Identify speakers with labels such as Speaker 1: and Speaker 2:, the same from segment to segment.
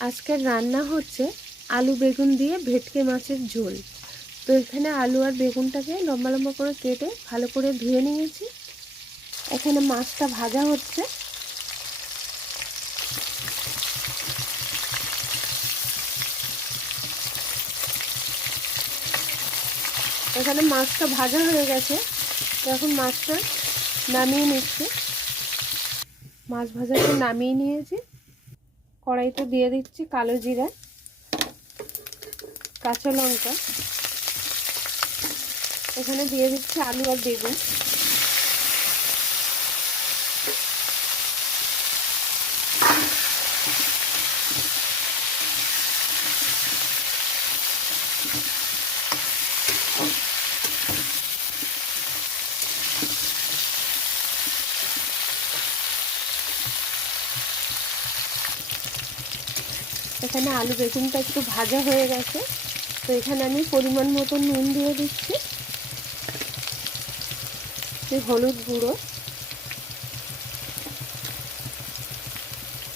Speaker 1: আজকের রান্না হচ্ছে আলু বেগুন দিয়ে ভেটকি মাছের ঝোল। তো এখানে আলু আর বেগুনটাকে লম্বা লম্বা করে কেটে ভালো করে ধুয়ে নিয়েছি। এখানে মাছটা ভাজা হচ্ছে। এখানে মাছটা ভাজা হয়ে গেছে। এখন মাছটা নামিয়ে নিচ্ছে। মাছ ভাজাটা নামিয়ে নিয়েছি। কড়াইতে দিয়ে দিচ্ছি কালো জিরা কাঁচা লঙ্কা। এখানে দিয়ে দিচ্ছি আলু আর বেগুন। এখানে আলু বেগুনটা একটু ভাজা হয়ে গেছে। তো এখানে আমি পরিমাণ মতো নুন দিয়ে দিচ্ছি। হলুদ গুঁড়ো।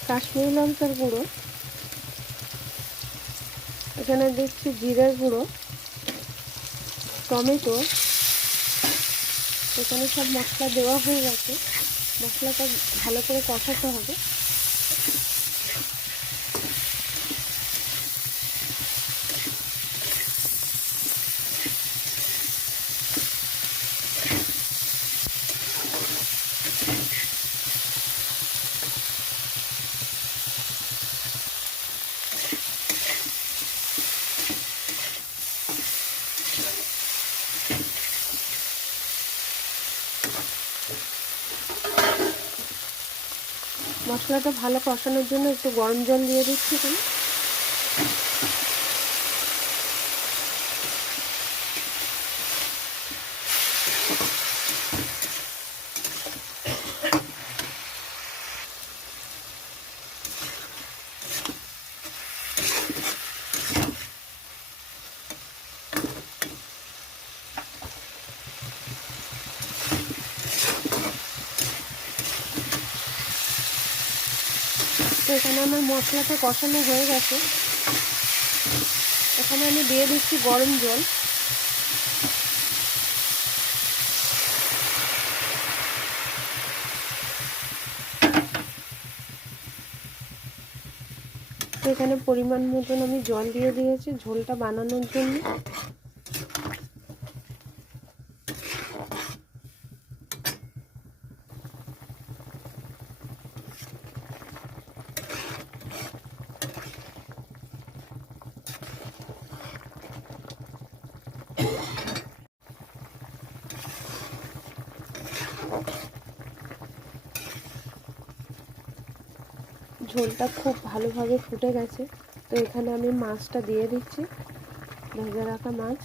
Speaker 1: কাশ্মীরি লঙ্কার গুঁড়ো। এখানে দিচ্ছি জিরের গুঁড়ো। টমেটো। এখানে সব মশলা দেওয়া হয়ে গেছে। মশলাটা ভালো করে কষাতে হবে। মশলাটা ভালো কষানোর জন্য একটু গরম জল দিয়ে দিচ্ছি এখানে। তো এখানে আমার মশলাটা কষানো হয়ে গেছে। এখানে আমি দিয়ে দিচ্ছি গরম জল। এখানে পরিমাণ মতন আমি জল দিয়ে দিয়েছি ঝোলটা বানানোর জন্য। ঝোলটা খুব ভালোভাবে ফুটে গেছে। তো এখানে আমি মাছটা দিয়ে দিচ্ছি। ভেজে রাখা মাছ।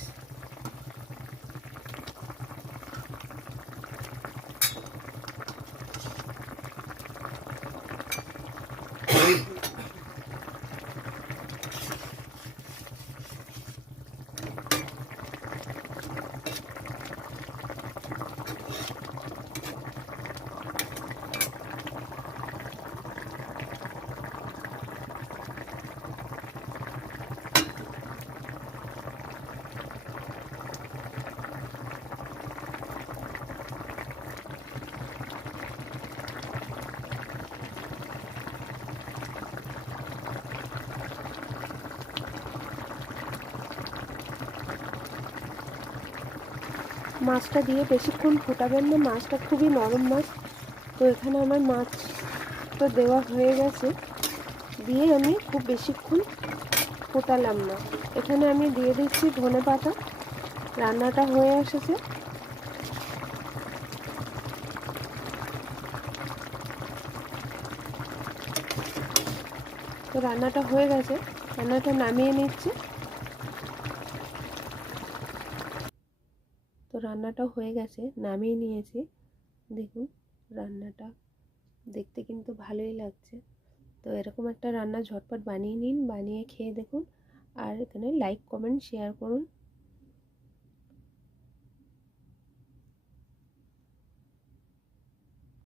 Speaker 1: মাছটা দিয়ে বেশিক্ষণ ফোটাবেন না, মাছটা খুবই নরম মাছ। তো এখানে আমার মাছ তো দেওয়া হয়ে গেছে। দিয়ে আমি খুব বেশিক্ষণ ফোটালাম না। এখানে আমি দিয়ে দিচ্ছি ধনে পাতা। রান্নাটা হয়ে এসেছে। তো রান্নাটা হয়ে গেছে। রান্নাটা নামিয়ে নিচ্ছি। তো রান্নাটা হয়ে গেছে, নামিয়ে নিয়েছি। দেখুন রান্নাটা দেখতে কিন্তু ভালোই লাগছে। তো এরকম একটা রান্না ঝটপট বানিয়ে নিন, বানিয়ে খেয়ে দেখুন। আর এখানে লাইক কমেন্ট শেয়ার করুন।